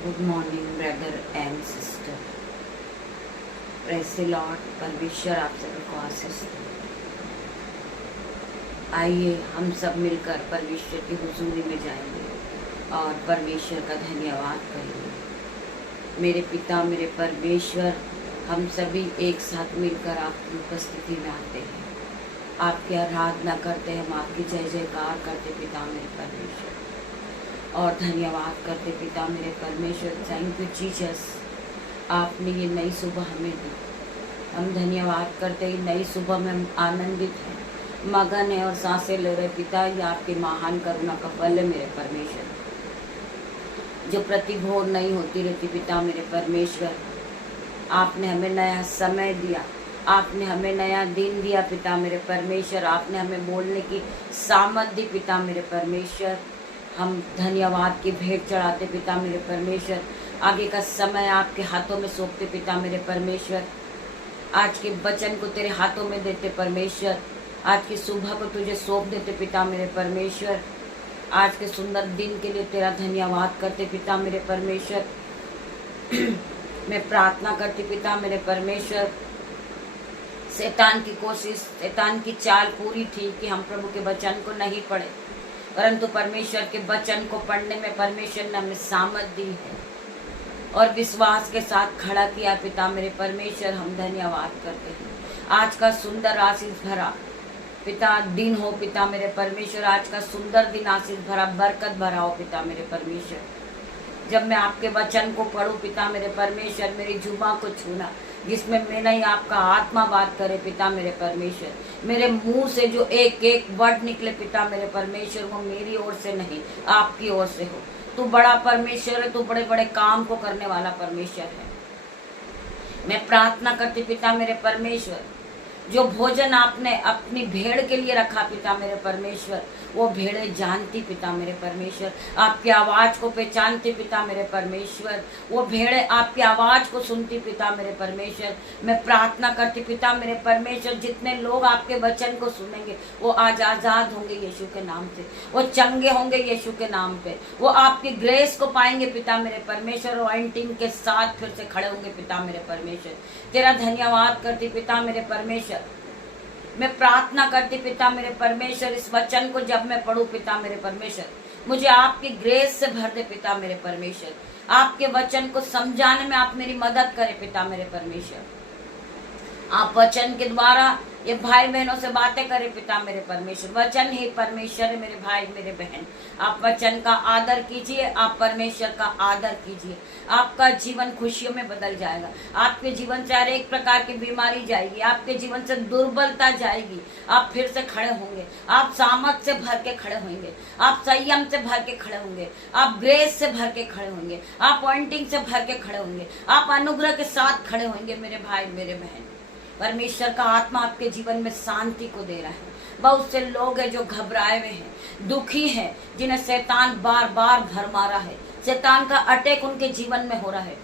Good morning brother and sister. Praise the Lord. परमेश्वर आप सभी को आशीष दे। आइए हम सब मिलकर परमेश्वर की हुजूरी में जाएंगे और परमेश्वर का धन्यवाद करेंगे। मेरे पिता, मेरे परमेश्वर, हम सभी एक साथ मिलकर आपकी उपस्थिति में आते हैं, आपकी आराधना करते हैं, हम आपकी जय जयकार करते पिता मेरे परमेश्वर, और धन्यवाद करते पिता मेरे परमेश्वर। थैंक यू जीसस, आपने ये नई सुबह हमें दी। हम धन्यवाद करते ही नई सुबह में हम आनंदित हैं, मगन है और सांसें ले रहे पिता। ये आपके महान करुणा का फल है मेरे परमेश्वर, जो प्रतिभोर नहीं होती रहती पिता मेरे परमेश्वर। आपने हमें नया समय दिया, आपने हमें नया दिन दिया पिता मेरे परमेश्वर। आपने हमें बोलने की सामर्थ दी पिता मेरे परमेश्वर। हम धन्यवाद की भेंट चढ़ाते पिता मेरे परमेश्वर। आगे का समय आपके हाथों में सौंपते पिता मेरे परमेश्वर। आज के वचन को तेरे हाथों में देते परमेश्वर। आज की सुबह को तुझे सौंप देते पिता मेरे परमेश्वर। आज के सुंदर दिन के लिए तेरा धन्यवाद करते पिता मेरे परमेश्वर। मैं प्रार्थना करती पिता मेरे परमेश्वर। शैतान की कोशिश, शैतान की चाल पूरी थी कि हम प्रभु के वचन को नहीं पढ़े, परंतु परमेश्वर के वचन को पढ़ने में परमेश्वर ने हमें सामर्थ दी है और विश्वास के साथ खड़ा किया पिता मेरे परमेश्वर। हम धन्यवाद करते हैं। आज का सुंदर आशीष भरा पिता दिन हो पिता मेरे परमेश्वर। आज का सुंदर दिन आशीष भरा, बरकत भरा हो पिता मेरे परमेश्वर। जब मैं आपके वचन को पढ़ूं पिता मेरे परमेश्वर, मेरी जुबान को छूना जिसमें मैं नहीं आपका आत्मा बात करे पिता मेरे परमेश्वर। मेरे मुंह से जो एक एक वर्ड निकले पिता मेरे परमेश्वर, वो मेरी ओर से नहीं आपकी ओर से हो। तू बड़ा परमेश्वर है, तू बड़े बड़े काम को करने वाला परमेश्वर है। मैं प्रार्थना करती पिता मेरे परमेश्वर, जो भोजन आपने अपनी भेड़ के लिए रखा पिता मेरे परमेश्वर, वो भेड़ें जानती पिता मेरे परमेश्वर, आपकी आवाज को पहचानती पिता मेरे परमेश्वर। वो भेड़ें आपकी आवाज को सुनती पिता मेरे परमेश्वर। मैं प्रार्थना करती पिता मेरे परमेश्वर, जितने लोग आपके वचन को सुनेंगे वो आज आजाद होंगे यीशु के नाम से, वो चंगे होंगे यीशु के नाम पे, वो आपकी ग्रेस को पाएंगे पिता मेरे परमेश्वर, और एंटिंग के साथ फिर से खड़े होंगे पिता मेरे परमेश्वर। तेरा धन्यवाद करती पिता मेरे परमेश्वर। मैं प्रार्थना करती पिता मेरे परमेश्वर, इस वचन को जब मैं पढ़ूं पिता मेरे परमेश्वर, मुझे आपकी ग्रेस से भर दे पिता मेरे परमेश्वर। आपके वचन को समझाने में आप मेरी मदद करें पिता मेरे परमेश्वर। आप वचन के द्वारा ये भाई बहनों से बातें करें पिता मेरे परमेश्वर। वचन ही परमेश्वर है मेरे भाई मेरे बहन। आप वचन का आदर कीजिए, आप परमेश्वर का आदर कीजिए, आपका जीवन खुशियों में बदल जाएगा। आपके जीवन से हर एक प्रकार की बीमारी जाएगी, आपके जीवन से दुर्बलता जाएगी, आप फिर से खड़े होंगे, आप सामर्थ से भर के खड़े होंगे, आप संयम से भर के खड़े होंगे, आप ग्रेस से भर के खड़े होंगे, आप पॉइंटिंग से भर के खड़े होंगे, आप अनुग्रह के साथ खड़े होंगे मेरे भाई मेरे बहन। परमेश्वर का आत्मा आपके जीवन में शांति को दे रहा है। बहुत से लोग हैं जो घबराए हुए हैं, दुखी हैं, जिन्हें शैतान बार बार भरमा रहा है, शैतान का अटैक उनके जीवन में हो रहा है।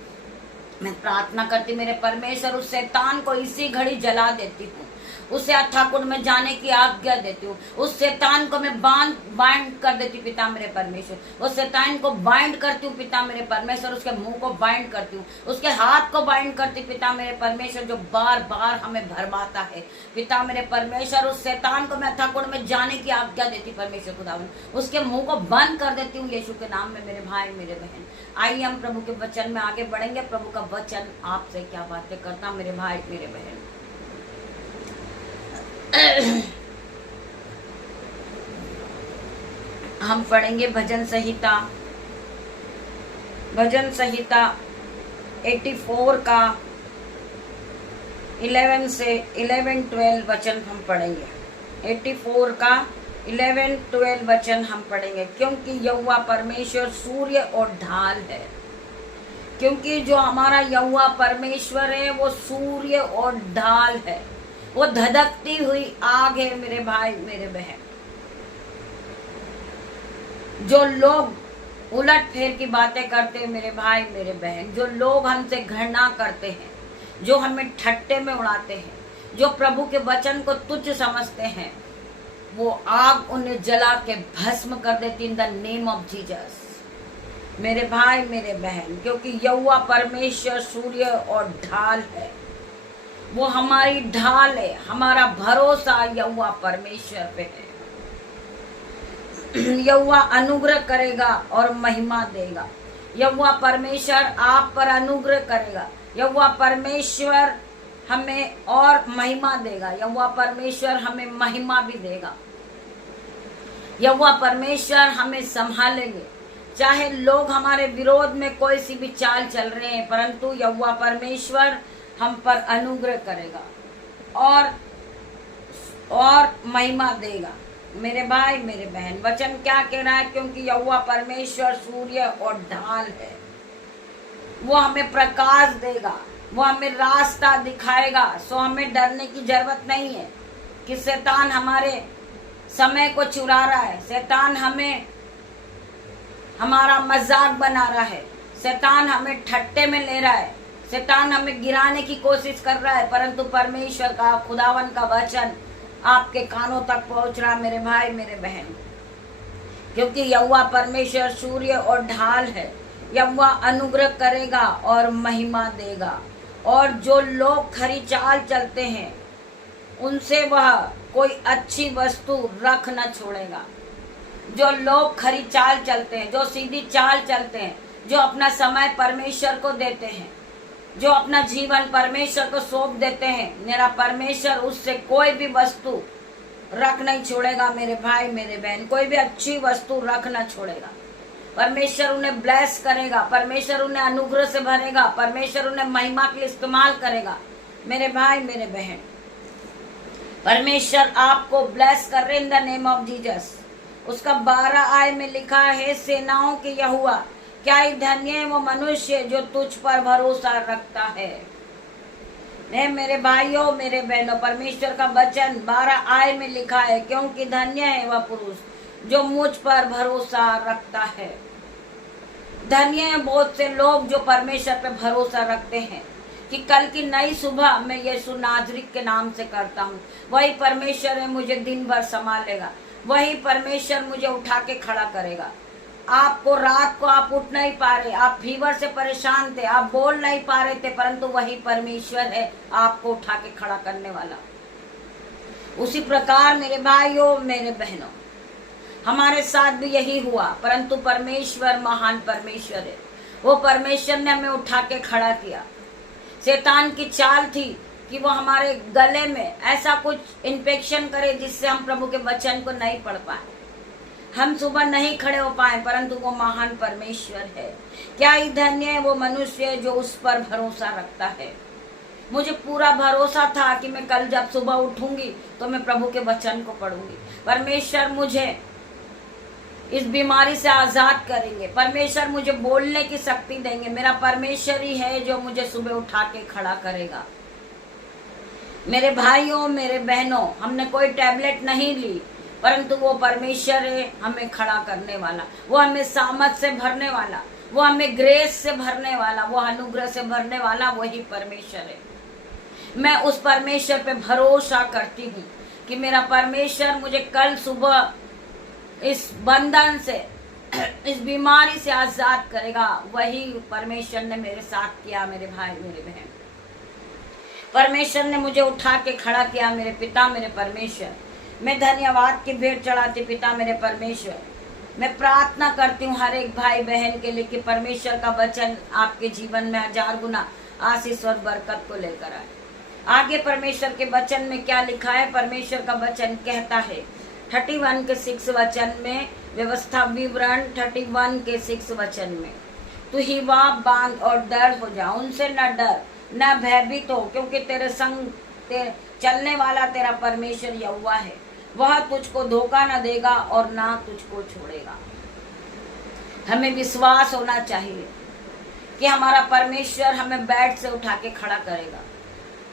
मैं प्रार्थना करती मेरे परमेश्वर, उस शैतान को इसी घड़ी जला देती हूँ, उसे अथाकुंड में जाने की आज्ञा देती हूँ। उस शैतान को मैं बाइंड कर देती पिता मेरे परमेश्वर। उस शैतान को बाइंड करती हूँ पिता मेरे परमेश्वर। उसके मुंह को बाइंड करती हूँ, उसके हाथ को बाइंड करती पिता मेरे परमेश्वर, जो बार बार हमें भरमाता है पिता मेरे परमेश्वर। उस शैतान को मैं अथाकुंड में जाने की आज्ञा देती परमेश्वर खुदावन। उसके मुंह को बंद कर देती हूँ यीशु के नाम में मेरे भाई मेरे बहन। आइए हम प्रभु के वचन में आगे बढ़ेंगे। प्रभु का वचन आपसे क्या बातें करता मेरे भाई मेरे बहन। हम पढ़ेंगे भजन संहिता 84 का 11 से 11-12 वचन हम पढ़ेंगे। 84 का 11-12 वचन हम पढ़ेंगे। क्योंकि यहोवा परमेश्वर सूर्य और ढाल है। क्योंकि जो हमारा यहोवा परमेश्वर है वो सूर्य और ढाल है, वो धधकती हुई आग है मेरे भाई मेरे बहन। जो लोग उलट फेर की बातें करते हैं मेरे भाई मेरे बहन, जो लोग हमसे घृणा करते हैं, जो हमें ठट्टे में उड़ाते हैं, जो प्रभु के वचन को तुच्छ समझते हैं, वो आग उन्हें जला के भस्म कर देती in the name of Jesus. मेरे भाई मेरे बहन, क्योंकि यहोवा परमेश्वर सूर्य और ढाल है, वो हमारी ढाल है, हमारा भरोसा यहोवा परमेश्वर पे है। यहोवा अनुग्रह करेगा और महिमा देगा। यहोवा परमेश्वर आप पर अनुग्रह करेगा। यहोवा परमेश्वर हमें और महिमा देगा। यहोवा परमेश्वर हमें महिमा भी देगा। यहोवा परमेश्वर हमें संभालेंगे, चाहे लोग हमारे विरोध में कोई सी भी चाल चल रहे हैं, परंतु यहोवा परमेश्वर हम पर अनुग्रह करेगा और महिमा देगा। मेरे भाई मेरे बहन, वचन क्या कह रहा है? क्योंकि यहोवा परमेश्वर सूर्य और ढाल है, वो हमें प्रकाश देगा, वो हमें रास्ता दिखाएगा। सो हमें डरने की जरूरत नहीं है कि शैतान हमारे समय को चुरा रहा है, शैतान हमें हमारा मजाक बना रहा है, शैतान हमें ठट्टे में ले रहा है, शैतान हमें गिराने की कोशिश कर रहा है, परंतु परमेश्वर का खुदावन का वचन आपके कानों तक पहुंच रहा मेरे भाई मेरे बहन। क्योंकि यहोवा परमेश्वर सूर्य और ढाल है, यहोवा अनुग्रह करेगा और महिमा देगा। और जो लोग खरी चाल चलते हैं उनसे वह कोई अच्छी वस्तु रख न छोड़ेगा। जो लोग खरी चाल चलते हैं, जो सीधी चाल चलते हैं, जो अपना समय परमेश्वर को देते हैं, जो अपना जीवन परमेश्वर को सौंप देते हैं, मेरा परमेश्वर उससे कोई भी वस्तु रख नहीं छोड़ेगा मेरे भाई मेरे बहन, कोई भी अच्छी वस्तु रख न छोड़ेगा। परमेश्वर उन्हें ब्लेस करेगा, परमेश्वर उन्हें अनुग्रह से भरेगा, परमेश्वर उन्हें महिमा के लिए इस्तेमाल करेगा मेरे भाई मेरे बहन। परमेश्वर आपको ब्लेस कर रहे in the name of Jesus. उसका 12 आय में लिखा है, सेनाओं के यहोवा, क्या ही धन्य है वो मनुष्य जो तुझ पर भरोसा रखता है। मेरे भाइयों मेरे बहनों, परमेश्वर का वचन 12 आय में लिखा है, क्योंकि धन्य है वह पुरुष जो मुझ पर भरोसा रखता है। धन्य है बहुत से लोग जो परमेश्वर पर भरोसा रखते हैं कि कल की नई सुबह मैं यीशु नाज़री के नाम से करता हूँ, वही परमेश्वर है मुझे दिन भर संभालेगा, वही परमेश्वर मुझे उठा के खड़ा करेगा। आपको रात को आप उठ नहीं पा रहे, आप फीवर से परेशान थे, आप बोल नहीं पा रहे थे, परंतु वही परमेश्वर है आपको उठा के खड़ा करने वाला। उसी प्रकार मेरे भाइयों मेरे बहनों, हमारे साथ भी यही हुआ, परंतु परमेश्वर महान परमेश्वर है। वो परमेश्वर ने हमें उठा के खड़ा किया। शैतान की चाल थी कि वो हमारे गले में ऐसा कुछ इन्फेक्शन करे जिससे हम प्रभु के वचन को नहीं पढ़ पाए, हम सुबह नहीं खड़े हो पाए, परंतु वो महान परमेश्वर है। क्या ही धन्य है वो मनुष्य जो उस पर भरोसा रखता है। मुझे पूरा भरोसा था कि मैं कल जब सुबह उठूंगी तो मैं प्रभु के वचन को पढ़ूंगी, परमेश्वर मुझे इस बीमारी से आजाद करेंगे, परमेश्वर मुझे बोलने की शक्ति देंगे। मेरा परमेश्वर ही है जो मुझे सुबह उठा के खड़ा करेगा। मेरे भाइयों मेरे बहनों, हमने कोई टैबलेट नहीं ली, परंतु वो परमेश्वर है हमें खड़ा करने वाला, वो हमें सामर्थ से भरने वाला, वो हमें ग्रेस से भरने वाला, वो अनुग्रह से भरने वाला, वही परमेश्वर है। मैं उस परमेश्वर पे भरोसा करती हूँ कि मेरा परमेश्वर मुझे कल सुबह इस बंधन से, इस बीमारी से आजाद करेगा। वही परमेश्वर ने मेरे साथ किया मेरे भाई मेरे बहन। परमेश्वर ने मुझे उठा के खड़ा किया मेरे पिता मेरे परमेश्वर। मैं धन्यवाद की भेंट चढ़ाती पिता मेरे परमेश्वर। मैं प्रार्थना करती हूँ हर एक भाई बहन के लिए कि परमेश्वर का वचन आपके जीवन में 1000 गुना आशीष और बरकत को लेकर आए। आगे परमेश्वर के वचन में क्या लिखा है? परमेश्वर का वचन कहता है 31 के 6 वचन में, व्यवस्था विवरण 31 के 6 वचन में, तू हिवा बांध और डर हो जा, उनसे न डर न भयभीत हो, क्योंकि तेरे संग चलने वाला तेरा परमेश्वर यहोवा है, वह तुझको धोखा न देगा और ना तुझको छोड़ेगा। हमें विश्वास होना चाहिए कि हमारा परमेश्वर हमें बेड से उठा के खड़ा करेगा,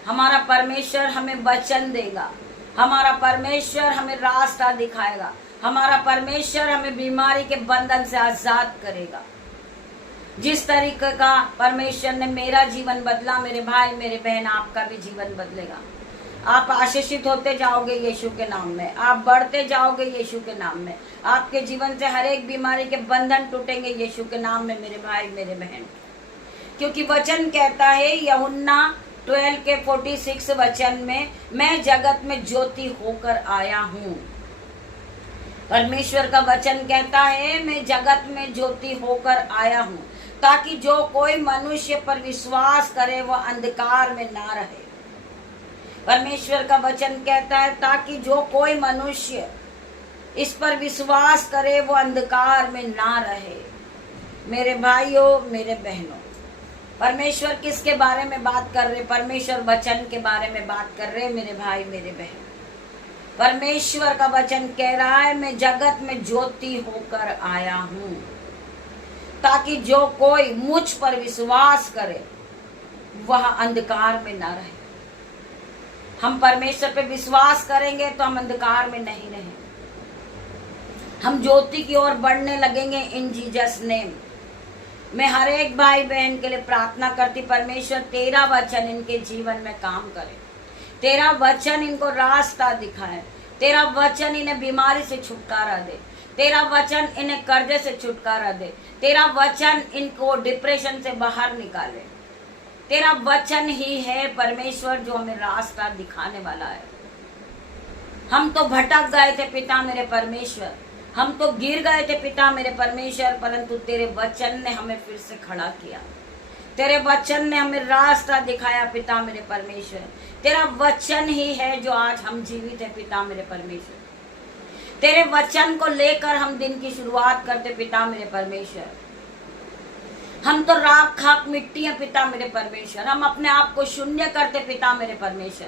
हमारा परमेश्वर हमें वचन देगा, हमारा परमेश्वर हमें रास्ता दिखाएगा, हमारा परमेश्वर हमें बीमारी के बंधन से आजाद करेगा। जिस तरीके का परमेश्वर ने मेरा जीवन बदला, मेरे भाई मेरे बहन आपका भी जीवन बदलेगा। आप आशीषित होते जाओगे यीशु के नाम में, आप बढ़ते जाओगे यीशु के नाम में। आपके जीवन से हर एक बीमारी के बंधन टूटेंगे यीशु के नाम में मेरे भाई मेरे बहन। क्योंकि वचन कहता है यूहन्ना 12 के 46 वचन में, मैं जगत में ज्योति होकर आया हूँ। परमेश्वर का वचन कहता है मैं जगत में ज्योति होकर आया हूँ, ताकि जो कोई मनुष्य पर विश्वास करे वह अंधकार में ना रहे। परमेश्वर का वचन कहता है ताकि जो कोई मनुष्य इस पर विश्वास करे वो अंधकार में ना रहे। मेरे भाइयों मेरे बहनों, परमेश्वर किसके बारे में बात कर रहे? परमेश्वर वचन के बारे में बात कर रहे मेरे भाई मेरे बहन। परमेश्वर का वचन कह रहा है मैं जगत में ज्योति होकर आया हूँ, ताकि जो कोई मुझ पर विश्वास करे वह अंधकार में ना रहे। हम परमेश्वर पे विश्वास करेंगे तो हम अंधकार में नहीं रहेंगे, हम ज्योति की ओर बढ़ने लगेंगे इन जीसस नेम। मैं हर एक भाई बहन के लिए प्रार्थना करती, परमेश्वर तेरा वचन इनके जीवन में काम करे, तेरा वचन इनको रास्ता दिखाए, तेरा वचन इन्हें बीमारी से छुटकारा दे, तेरा वचन इन्हें कर्जे से छुटकारा दे, तेरा वचन इनको डिप्रेशन से बाहर निकाले। तेरा वचन ही है परमेश्वर जो हमें रास्ता दिखाने वाला है। हम तो भटक गए थे पिता मेरे परमेश्वर, हम तो गिर गए थे पिता मेरे परमेश्वर, परंतु तेरे वचन ने हमें फिर से खड़ा किया, तेरे वचन ने हमें रास्ता दिखाया पिता मेरे परमेश्वर। तेरा वचन ही है जो आज हम जीवित है पिता मेरे परमेश्वर। तेरे वचन को लेकर हम दिन की शुरुआत करते पिता मेरे परमेश्वर। हम तो राख खाक मिट्टी है पिता मेरे परमेश्वर, हम अपने आप को शून्य करते पिता मेरे परमेश्वर,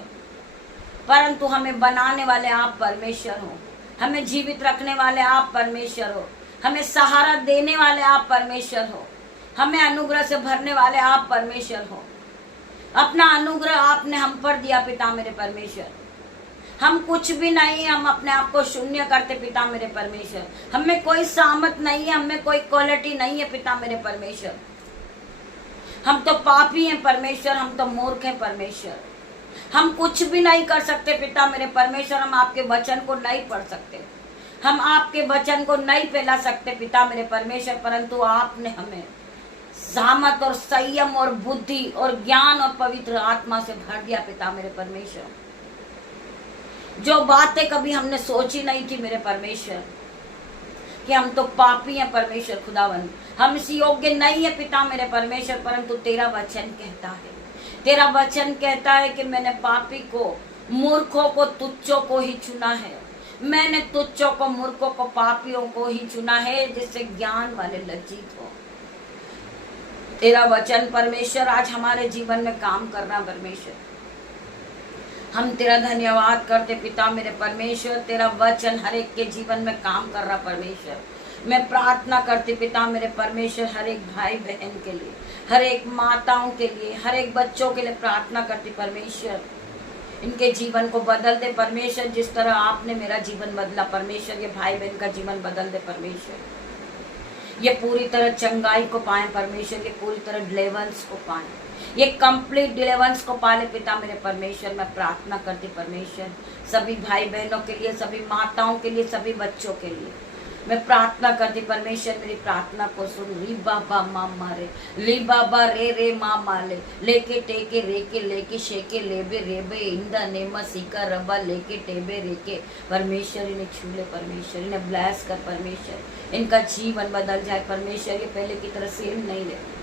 परंतु हमें बनाने वाले आप परमेश्वर हो, हमें जीवित रखने वाले आप परमेश्वर हो, हमें सहारा देने वाले आप परमेश्वर हो, हमें अनुग्रह से भरने वाले आप परमेश्वर हो। अपना अनुग्रह आपने हम पर दिया पिता मेरे परमेश्वर। हम कुछ भी नहीं, हम अपने आप को शून्य करते पिता मेरे परमेश्वर। हमें कोई सामत नहीं है, हमें कोई क्वालिटी नहीं है पिता मेरे परमेश्वर। हम तो पापी हैं परमेश्वर, हम तो मूर्ख हैं परमेश्वर। हम कुछ भी नहीं कर सकते पिता मेरे परमेश्वर, हम आपके वचन को नहीं पढ़ सकते, हम आपके वचन को नहीं फैला सकते पिता मेरे परमेश्वर, परंतु आपने हमें सामत और संयम और बुद्धि और ज्ञान और पवित्र आत्मा से भर दिया पिता मेरे परमेश्वर। जो बातें कभी हमने सोची नहीं थी मेरे परमेश्वर, कि हम तो पापी हैं परमेश्वर खुदावन, हम इस योग्य नहीं है पिता मेरे परमेश्वर, परंतु तेरा वचन कहता है, तेरा वचन कहता है कि मैंने पापी को, मूर्खों को, तुच्छों को ही चुना है। मैंने तुच्छों को, मूर्खों को, पापियों को ही चुना है, जिससे ज्ञान वाले लज्जित हो। तेरा वचन परमेश्वर आज हमारे जीवन में काम करना परमेश्वर, हम तेरा धन्यवाद करते पिता मेरे परमेश्वर। तेरा वचन हर एक के जीवन में काम कर रहा परमेश्वर। मैं प्रार्थना करती पिता मेरे परमेश्वर, हर एक भाई बहन के लिए, हर एक माताओं के लिए, हर एक बच्चों के लिए प्रार्थना करती परमेश्वर, इनके जीवन को बदल दे परमेश्वर। जिस तरह आपने मेरा जीवन बदला परमेश्वर, ये भाई बहन का जीवन बदल दे परमेश्वर। ये पूरी तरह चंगाई को पाए परमेश्वर, ये पूरी तरह डिलीवरेंस को पाए, ये कंप्लीट डिलीवरेंस को पाले पिता मेरे परमेश्वर। मैं प्रार्थना करती परमेश्वर सभी भाई बहनों के लिए, सभी माताओं के लिए, सभी बच्चों के लिए मैं प्रार्थना करती परमेश्वर। मेरी प्रार्थना को सुन। री बाबा माँ मारे, ली बाबा रे रे माँ माले, लेके टेके रेके, लेके शेके लेबे रेबे, इंदा नेमा सीका रबा, लेके टेबे रेके। परमेश्वर इन्हें छू ले परमेश्वर, इन्हें ब्लेस कर परमेश्वर, इनका जीवन बदल जाए परमेश्वर, ये पहले की तरह सेम नहीं रहे,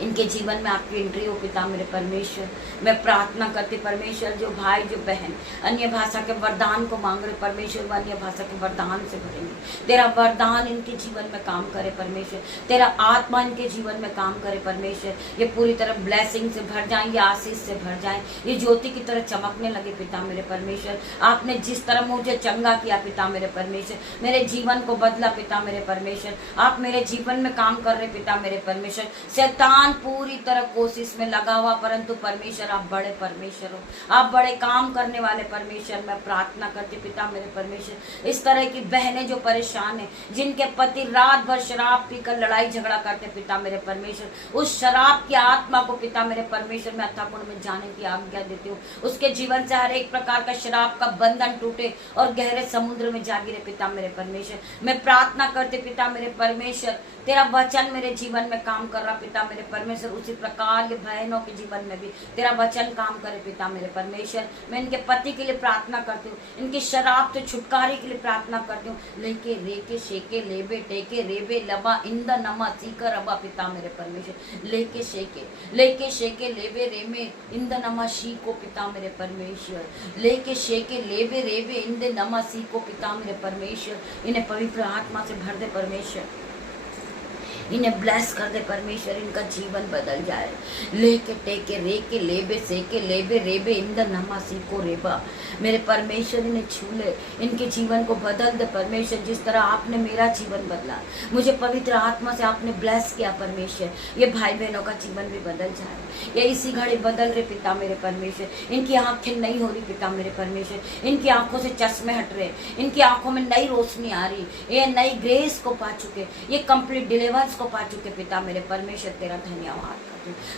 इनके जीवन में आपकी एंट्री हो पिता मेरे परमेश्वर। मैं प्रार्थना करती परमेश्वर, जो भाई जो बहन अन्य भाषा के वरदान को मांग रहे परमेश्वर, वो अन्य भाषा के वरदान से भरेंगे। तेरा वरदान इनके जीवन में काम करे परमेश्वर, तेरा आत्मा इनके जीवन में काम करे परमेश्वर। ये पूरी तरह ब्लेसिंग से भर जाए, ये आशीष से भर जाए, ये ज्योति की तरह चमकने लगे पिता मेरे परमेश्वर। आपने जिस तरह मुझे चंगा किया पिता मेरे परमेश्वर, मेरे जीवन को बदला पिता मेरे परमेश्वर, आप मेरे जीवन में काम कर रहे पिता मेरे परमेश्वर। शैतान शैतान पूरी तरह कोशिश में लगा हुआ, परंतु परमेश्वर आप बड़े परमेश्वर हो, आप बड़े काम करने वाले परमेश्वर। मैं प्रार्थना करती पिता मेरे परमेश्वर, इस तरह की बहनें जो परेशान है, जिनके पति रात भर शराब पीकर लड़ाई झगड़ा करते पिता मेरे परमेश्वर, उस शराब की आत्मा को पिता मेरे परमेश्वर में अथाह कुंड में जाने की आज्ञा देती हूँ। उसके जीवन से हर एक प्रकार का शराब का बंधन टूटे और गहरे समुद्र में जा गिरे पिता मेरे परमेश्वर। मैं प्रार्थना करते पिता मेरे परमेश्वर, तेरा वचन मेरे जीवन में काम कर रहा पिता मेरे परमेश्वर, उसी प्रकार ये बहनों के जीवन में भी तेरा वचन काम करे पिता मेरे परमेश्वर। मैं इनके पति के लिए प्रार्थना करती हूँ, इनकी शराब से छुटकारे के लिए प्रार्थना करती हूँ। लेके रेके शेके लेबे टेके रेबे लबा इंद नमा सीकर अबा पिता मेरे परमेश्वर, लेके शेके लेबे रेमे इंद नमा शी को पिता मेरे परमेश्वर, लेके शेके लेबे रेबे इंद नमा सी को पिता मेरे परमेश्वर। इन्हें पवित्र आत्मा से भर दे परमेश्वर, इन्हें ब्लेस कर दे परमेश्वर, इनका जीवन बदल जाए। लेके टेके रेके लेबे सेके लेबे रेबे इंद नमा सी को रेबा मेरे परमेश्वर, इन्हें छू ले, इनके जीवन को बदल दे परमेश्वर। जिस तरह आपने मेरा जीवन बदला, मुझे पवित्र आत्मा से आपने ब्लेस किया परमेश्वर, ये भाई बहनों का जीवन भी बदल जाए। ये इसी घड़ी बदल रहे पिता मेरे परमेश्वर, इनकी आंखें नई हो रही पिता मेरे परमेश्वर, इनकी आंखों से चश्मे हट रहे, इनकी आंखों में नई रोशनी आ रही, ये नई ग्रेस को पा चुके, ये कंप्लीट डिलीवरेंस को पा चुके पिता मेरे परमेश्वर। तेरा धन्यवाद,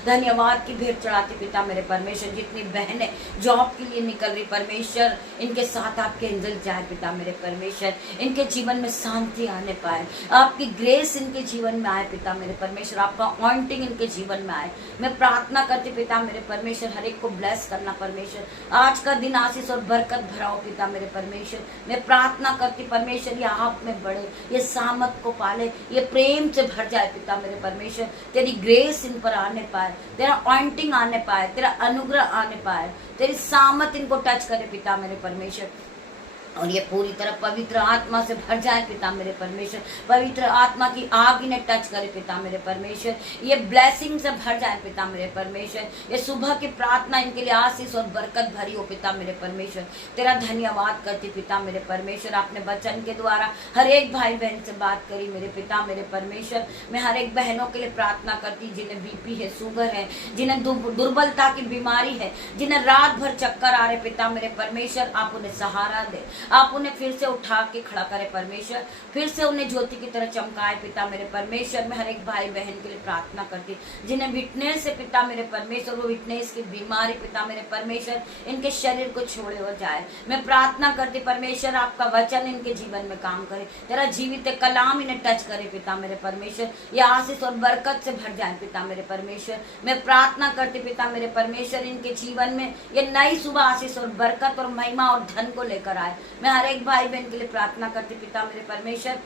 धन्यवाद की भेंट चढ़ाती पिता मेरे परमेश्वर। जितनी बहनें जॉब के लिए निकल रही परमेश्वर, इनके साथ आपके एंजल जाए पिता मेरे परमेश्वर, इनके जीवन में शांति आने पाए, आपकी ग्रेस इनके जीवन में आए पिता मेरे परमेश्वर, आपका ऑइंटिंग इनके जीवन में आए। मैं प्रार्थना करती पिता मेरे परमेश्वर, हर एक को ब्लेस करना परमेश्वर, आज का दिन आशीष और बरकत भराओ पिता मेरे परमेश्वर। मैं प्रार्थना करती परमेश्वर, ये आप में बढ़े, ये सामत को पाले, ये प्रेम से भर जाए पिता मेरे परमेश्वर। तेरी ग्रेस इन पर आने पाए, तेरा ऑइंटिंग आने पाए, तेरा अनुग्रह आने पाए, तेरी सामत इनको टच करे पिता मेरे परमेश्वर, और ये पूरी तरह पवित्र आत्मा से भर जाए पिता मेरे परमेश्वर। पवित्र आत्मा की आग इन्हें टच करे पिता मेरे परमेश्वर, ये ब्लेसिंग से भर जाए पिता मेरे परमेश्वर। ये सुबह की प्रार्थना इनके लिए आशीष और बरकत भरी हो पिता मेरे परमेश्वर। तेरा धन्यवाद करती पिता मेरे परमेश्वर, आपने वचन के द्वारा हर एक भाई बहन से बात करी मेरे पिता मेरे परमेश्वर। मैं हर एक बहनों के लिए प्रार्थना करती, जिन्हें बीपी है, शुगर है, जिन्हें दुर्बलता की बीमारी है, जिन्हें रात भर चक्कर आ रहे पिता मेरे परमेश्वर, आप उन्हें सहारा दे, आप उन्हें फिर से उठा के खड़ा करे परमेश्वर, फिर से उन्हें ज्योति की तरह चमकाए पिता मेरे परमेश्वर। मैं हर एक भाई बहन के लिए प्रार्थना करती, जिन्हें विटनेस है पिता मेरे परमेश्वर, वो विटनेस की बीमारी पिता मेरे परमेश्वर इनके शरीर को छोड़े हो जाए। मैं प्रार्थना करती परमेश्वर, आपका वचन इनके जीवन में काम करे, तेरा जीवित कलाम इन्हें टच करे पिता मेरे परमेश्वर, ये आशीष और बरकत से भर जाए पिता मेरे परमेश्वर। मैं प्रार्थना करती पिता मेरे परमेश्वर, इनके जीवन में ये नई सुबह आशीष और बरकत और महिमा और धन को लेकर आए। मैं हर एक भाई बहन के लिए प्रार्थना करती पिता मेरे परमेश्वर,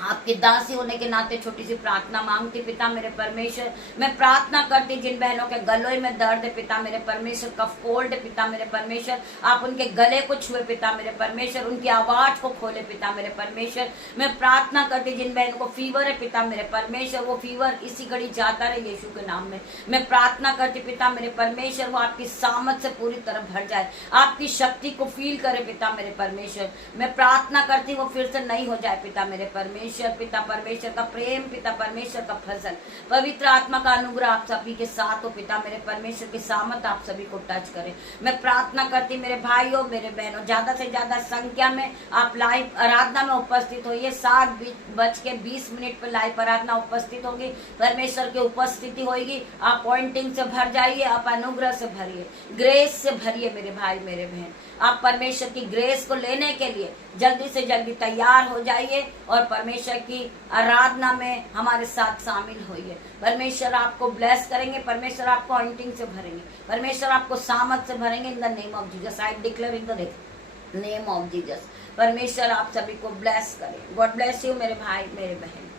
आपके दासी होने के नाते छोटी सी प्रार्थना मांगती पिता मेरे परमेश्वर। मैं प्रार्थना करती, जिन बहनों के गलों में दर्द है पिता मेरे परमेश्वर, कफ कोल्ड है पिता मेरे परमेश्वर, आप उनके गले को छुए पिता मेरे परमेश्वर, उनकी आवाज को खोले पिता मेरे परमेश्वर। मैं प्रार्थना करती, जिन बहनों को फीवर है पिता मेरे परमेश्वर, वो फीवर इसी घड़ी जाता रहे यीशु के नाम में। मैं प्रार्थना करती पिता मेरे परमेश्वर, वो आपकी सामत से पूरी तरह भर जाए, आपकी शक्ति को फील करे पिता मेरे परमेश्वर। मैं प्रार्थना करती, वो फिर से नहीं हो जाए पिता मेरे परमेश्वर। पिता परमेश्वर का प्रेम, पिता परमेश्वर का फजल, पवित्र आत्मा का अनुग्रह आप सभी के साथ हो पिता मेरे परमेश्वर की सामत आप सभी को टच करे। मैं प्रार्थना करती मेरे भाइयों मेरे बहनों, ज्यादा से ज्यादा संख्या में आप लाइव आराधना में उपस्थित होइए। 7:20 पर लाइव आराधना उपस्थित होगी, परमेश्वर की उपस्थिति होगी। आप पॉइंटिंग से भर जाइए, आप अनुग्रह से भरिए, ग्रेस से भरिए मेरे भाई मेरे बहन। आप परमेश्वर की ग्रेस को लेने के लिए जल्दी से जल्दी तैयार हो जाइए और परमेश्वर की आराधना में हमारे साथ शामिल होइए। परमेश्वर आपको ब्लेस करेंगे, परमेश्वर आपको अनॉइंटिंग से भरेंगे, परमेश्वर आपको सामर्थ से भरेंगे। In the name of Jesus I declare, in the name of Jesus. परमेश्वर आप सभी को ब्लेस करे। गॉड ब्लेस यू मेरे भाई मेरे बहन।